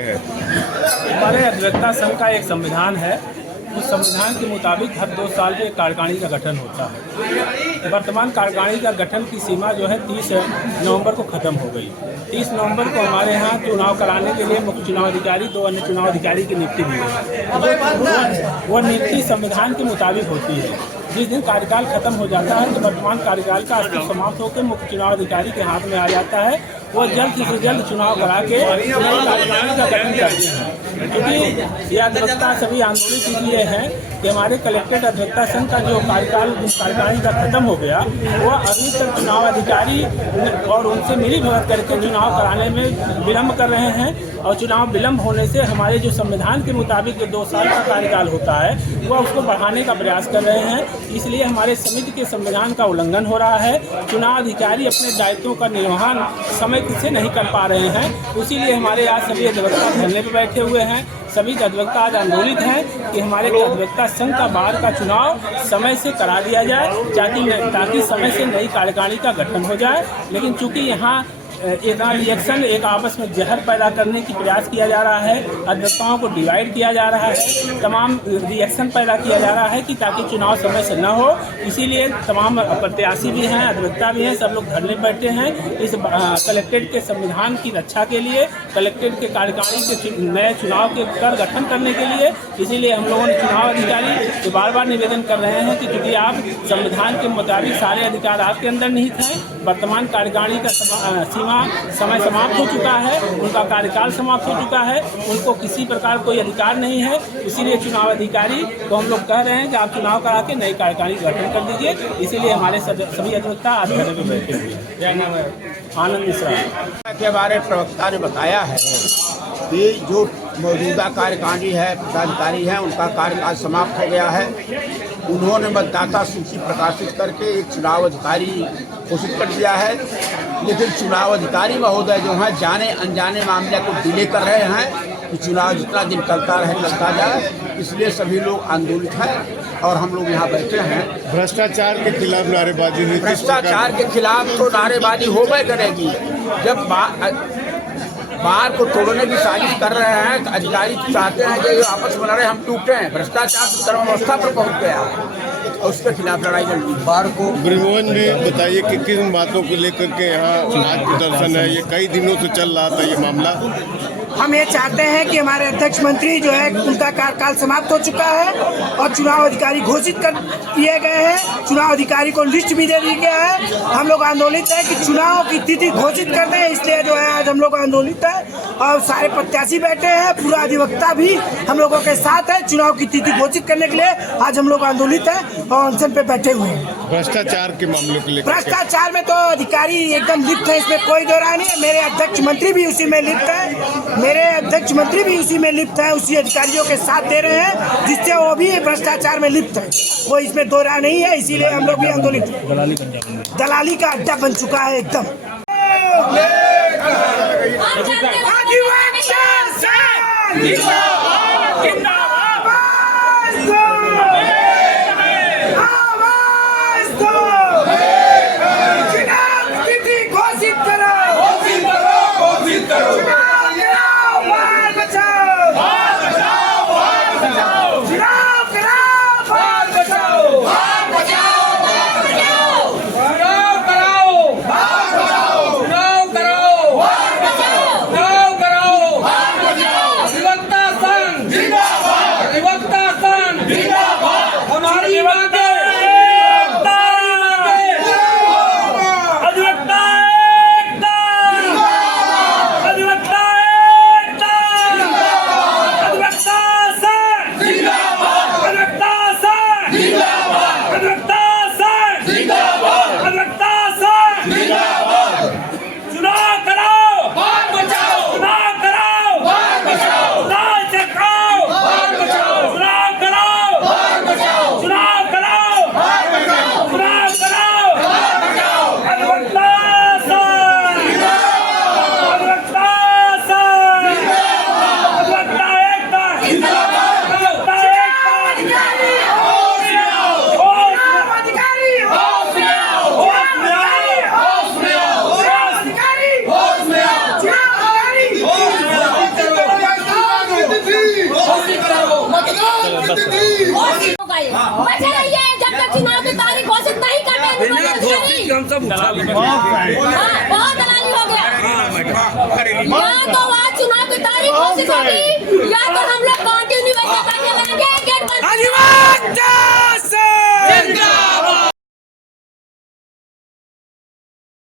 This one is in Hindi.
है। हमारे अधिवक्ता संघ का एक संविधान है। उस संविधान के मुताबिक हर 2 साल में कार्यकारिणी का गठन होता है। वर्तमान कार्यकारिणी का गठन की सीमा जो है 30 नवंबर को ख़त्म हो गई। 30 नवंबर को हमारे यहाँ चुनाव कराने के लिए मुख्य चुनाव अधिकारी 2 अन्य चुनाव अधिकारी की नियुक्ति हुई है। वो नियुक्ति संविधान के मुताबिक होती है। जिस दिन कार्यकाल खत्म हो जाता है तो वर्तमान कार्यकाल का अस्तित्व समाप्त होकर मुख्य चुनाव अधिकारी के हाथ में आ जाता है। वो जल्द से जल्द चुनाव करा के कार्यकारिणी का गठन करते हैं। क्योंकि यह अधिवक्ता सभी आंदोलित इसलिए है कि हमारे कलेक्टेड अधिवक्ता संघ का जो कार्यकारिणी का खत्म हो गया, वो अभी तक चुनाव अधिकारी और उनसे मिली भगत करके चुनाव कराने में विलम्ब कर रहे हैं। और चुनाव विलम्ब होने से हमारे जो संविधान के मुताबिक जो 2 साल का कार्यकाल होता है वह उसको बढ़ाने का प्रयास कर रहे हैं। इसलिए हमारे समिति के संविधान का उल्लंघन हो रहा है। चुनाव अधिकारी अपने दायित्वों का निर्वहन समय से नहीं कर पा रहे हैं। इसीलिए हमारे आज सभी अधिवक्ता धरने पर बैठे हुए हैं। सभी अधिवक्ता आज आंदोलित हैं कि हमारे अधिवक्ता संघ का बार का चुनाव समय से करा दिया जाए ताकि समय से नई कार्यकारिणी का गठन हो जाए। लेकिन चूंकि यहाँ एक रिएक्शन एक आपस में जहर पैदा करने की प्रयास किया जा रहा है, अधिवक्ताओं को डिवाइड किया जा रहा है, तमाम रिएक्शन पैदा किया जा रहा है कि ताकि चुनाव समय से न हो। इसीलिए तमाम प्रत्याशी भी हैं, अधिवक्ता भी हैं, सब लोग धरने बैठे हैं इस कलेक्टेड के संविधान की रक्षा के लिए, कलेक्टेड के कार्यकारिणी के नए चुनाव के कर गठन करने के लिए। इसीलिए हम लोगों ने चुनाव अधिकारी से बार निवेदन कर रहे हैं कि क्योंकि आप संविधान के मुताबिक सारे अधिकार आपके अंदर निहित हैं। वर्तमान कार्यकारिणी का समय समाप्त हो चुका है, उनका कार्यकाल समाप्त हो चुका है, उनको किसी प्रकार कोई अधिकार नहीं है। इसीलिए चुनाव अधिकारी को हम लोग कह रहे हैं कि आप चुनाव करा के नई कार्यकारिणी गठन कर दीजिए। इसीलिए हमारे सभी अधिवक्ता आज धरने पर बैठे हुए हैं। क्या नाम है? आनंद मिश्रा के हमारे प्रवक्ता ने बताया है कि जो मौजूदा कार्यकारिणी है, पदाधिकारी हैं, उनका कार्यकाल समाप्त हो गया है। उन्होंने मतदाता सूची प्रकाशित करके एक चुनाव अधिकारी घोषित कर दिया है। लेकिन चुनाव अधिकारी महोदय जो हैं जाने अनजाने मामले को डिले कर रहे हैं कि चुनाव जितना दिन चलता जाए। इसलिए सभी लोग आंदोलित हैं और हम लोग यहाँ बैठे हैं। भ्रष्टाचार के खिलाफ नारेबाजी हुई। भ्रष्टाचार के खिलाफ तो नारेबाजी होबे करेगी। जब बार को तोड़ने की साजिश कर रहे हैं तो अधिकारी चाहते हैं कि आपस में लड़े, हम टूटे हैं। भ्रष्टाचार तो धर्म व्यवस्था पर पहुँच गया है और उसके खिलाफ लड़ाई लड़नी। बार को ब्रिमोहन भी बताइए कि किन बातों को लेकर के यहाँ आज प्रदर्शन है? ये कई दिनों से चल रहा था ये मामला। हम ये चाहते हैं कि हमारे अध्यक्ष मंत्री जो है उनका कार्यकाल समाप्त हो चुका है और चुनाव अधिकारी घोषित कर दिए गए हैं। चुनाव अधिकारी को लिस्ट भी दे दी गया है। हम लोग आंदोलित है कि चुनाव की तिथि घोषित कर दें, इसलिए जो है आज हम लोग आंदोलित है और सारे प्रत्याशी बैठे हैं। पूरा अधिवक्ता भी हम लोगों के साथ है। चुनाव की तिथि घोषित करने के लिए आज हम लोग आंदोलित है और अनशन पे बैठे हुए हैं। भ्रष्टाचार के मामलों के लिए भ्रष्टाचार में तो अधिकारी एकदम लिप्त है, इसमें कोई दो राय नहीं है। मेरे अध्यक्ष मंत्री भी उसी में लिप्त है, उसी में लिप्त है, उसी अधिकारियों के साथ दे रहे हैं जिससे वो भी भ्रष्टाचार में लिप्त है। वो इसमें दो राय नहीं है। इसीलिए हम लोग भी आंदोलित हैं। दलाली का अड्डा बन चुका है एकदम। जिंदाबाद दलाली में बहुत दलाली हो गया। या तो आज चुनाव की तारीख घोषित होगी या तो हम लोग कंटिन्यू वैसे बैठे रहेंगे। गेट बंद।